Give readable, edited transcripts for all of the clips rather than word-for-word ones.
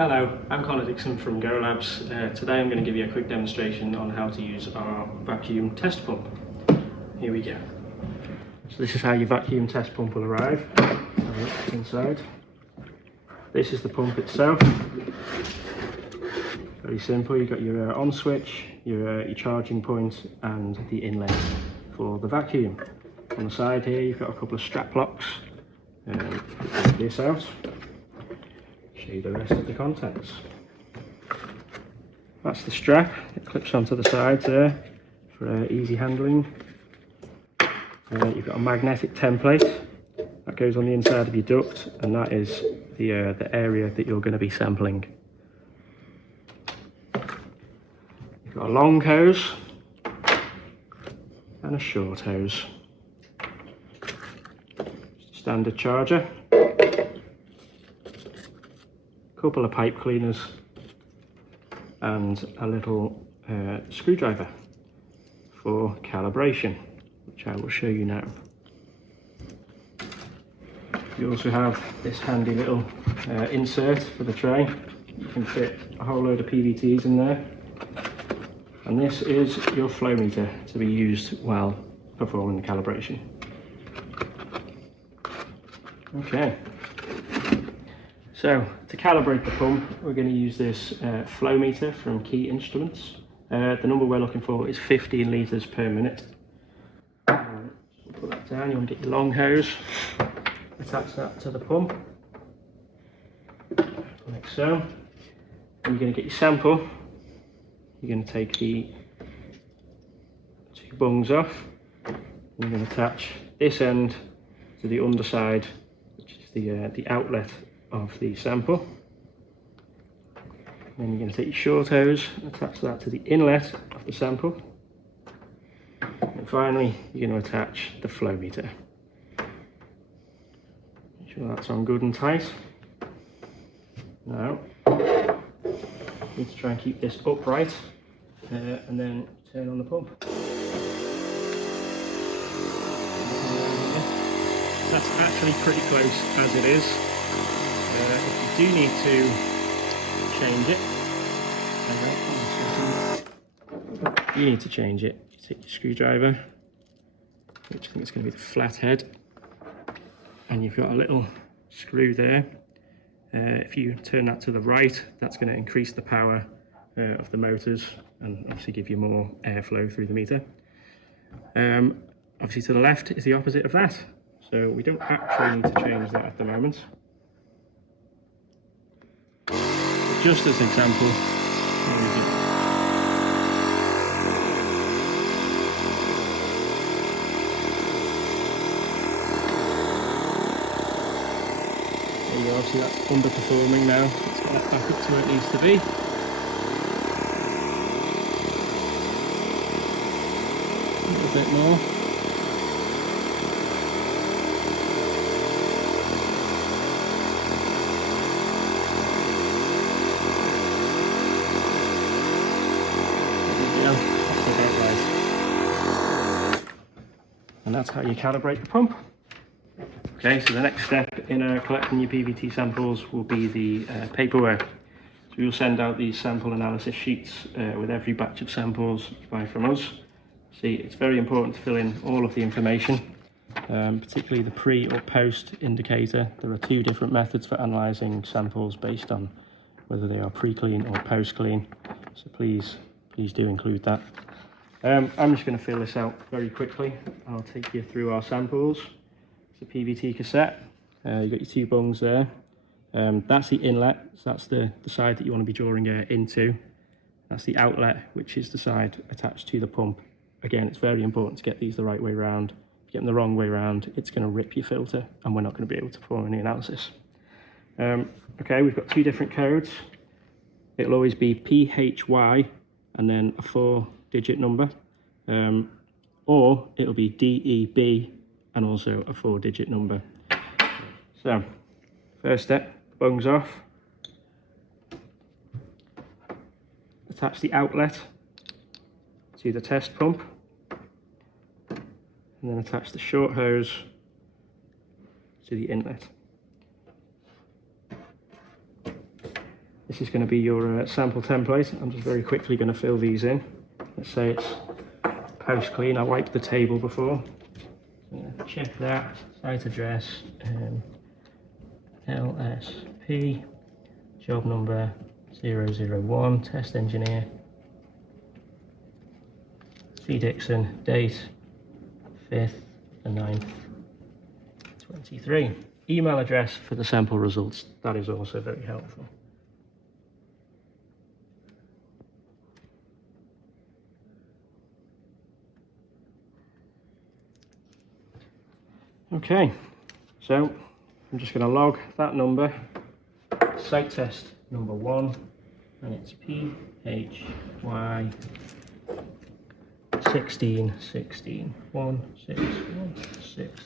Hello, I'm Connor Dixon from Go Labs. Today I'm going to give you a quick demonstration on how to use our vacuum test pump. Here we go. So this is how your vacuum test pump will arrive. It's inside. This is the pump itself. Very simple. You've got your on switch, your charging point, and the inlet for the vacuum. On the side here you've got a couple of strap locks. Take this out. Show you the rest of the contents. That's the strap. It clips onto the sides there for easy handling. You've got a magnetic template that goes on the inside of your duct, and that is the area that you're going to be sampling. You've got a long hose and a short hose. Just a standard charger. Couple of pipe cleaners and a little screwdriver for calibration, which I will show you now. You also have this handy little insert for the tray. You can fit a whole load of PVTs in there, and this is your flow meter to be used while performing the calibration. Okay. So, to calibrate the pump, we're going to use this flow meter from Key Instruments. The number we're looking for is 15 litres per minute. So we'll put that down. You want to get your long hose, attach that to the pump, like so. And you're going to get your sample. You're going to take the two bungs off. And you're going to attach this end to the underside, which is the outlet of the sample. And then you're going to take your short hose and attach that to the inlet of the sample. And finally, you're going to attach the flow meter. Make sure that's on good and tight. Now, you need to try and keep this upright, and then turn on the pump. That's actually pretty close as it is. If you do need to change it, you take your screwdriver, which I think is going to be the flat head, and you've got a little screw there. If you turn that to the right, that's going to increase the power of the motors and obviously give you more airflow through the meter. Obviously to the left is the opposite of that, so we don't actually need to change that at the moment. Just as an example, there you go, obviously that's underperforming now, let's get that back up to where it needs to be. A little bit more. And that's how you calibrate the pump. Okay, so the next step in collecting your PVT samples will be the paperwork. So we'll send out these sample analysis sheets with every batch of samples you buy from us. See, it's very important to fill in all of the information, particularly the pre or post indicator. There are two different methods for analysing samples based on whether they are pre-clean or post-clean. So please do include that. I'm just going to fill this out very quickly. I'll take you through our samples. It's a PVT cassette. You've got your two bungs there. That's the inlet, so that's the side that you want to be drawing air into. That's the outlet, which is the side attached to the pump. Again, it's very important to get these the right way around. If you get them the wrong way around, it's going to rip your filter and we're not going to be able to perform any analysis. Okay, we've got two different codes. It'll always be PHY and then a 4-digit number, or it'll be DEB and also a 4-digit number. So, first step, bungs off. Attach the outlet to the test pump, and then attach the short hose to the inlet. This is going to be your sample template. I'm just very quickly going to fill these in. Let's say it's post clean. I wiped the table before. So I'm going to check that. Site address, LSP, job number 001, test engineer, C. Dixon, date 5th the 9th, 23. Email address for the sample results. That is also very helpful. Okay, so I'm just going to log that number, site test number 1, and it's PHY 16 16 1 6 1 6.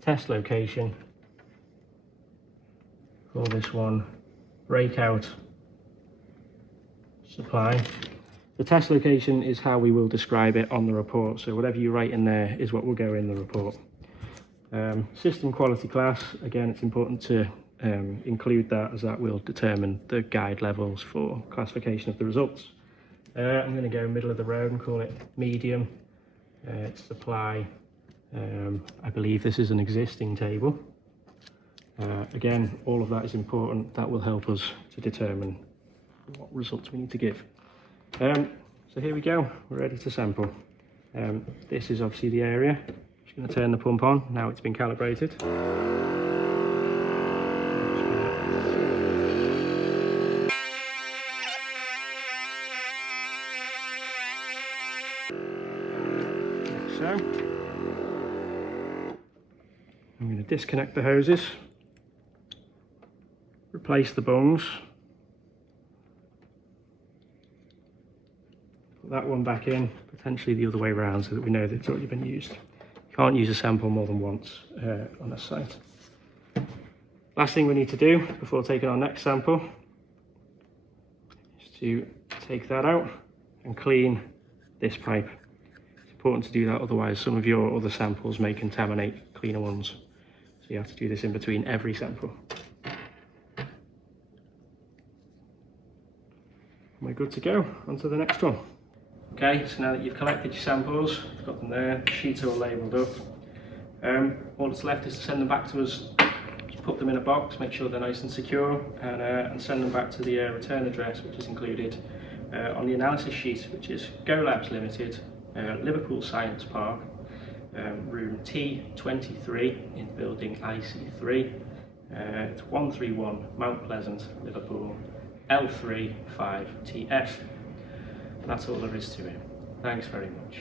Test location. Call this one breakout supply. The test location is how we will describe it on the report, so whatever you write in there is what will go in the report. System quality class, again, it's important to include that, as that will determine the guide levels for classification of the results. I'm going to go middle of the road and call it medium. It's supply. I believe this is an existing table. Again, all of that is important. That will help us to determine what results we need to give. So here we go, we're ready to sample. This is obviously the area. Just going to turn the pump on, now it's been calibrated. Like so. I'm going to disconnect the hoses, replace the bungs, put that one back in, potentially the other way around so that we know that it's already been used. You can't use a sample more than once on a site. Last thing we need to do before taking our next sample is to take that out and clean this pipe. It's important to do that, otherwise some of your other samples may contaminate cleaner ones. So you have to do this in between every sample. We're good to go, on to the next one. Okay, so now that you've collected your samples, you've got them there, the sheets are all labelled up. All that's left is to send them back to us. Just put them in a box, make sure they're nice and secure, and send them back to the return address, which is included on the analysis sheet, which is Go Labs Limited, Liverpool Science Park, room T23 in building IC3. It's 131 Mount Pleasant, Liverpool, L3 5TF. That's all there is to it. Thanks very much.